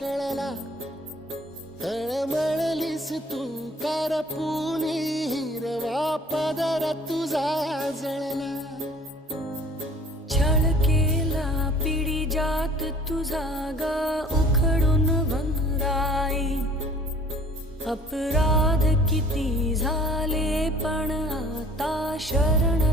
कळला, तळमळलीस तू करपुनी, हिरवा पदर तुझा जळला. छळ केला पिढी जात तुझा ग उखडून वनराई. अपराध किती झाले पण आता शरण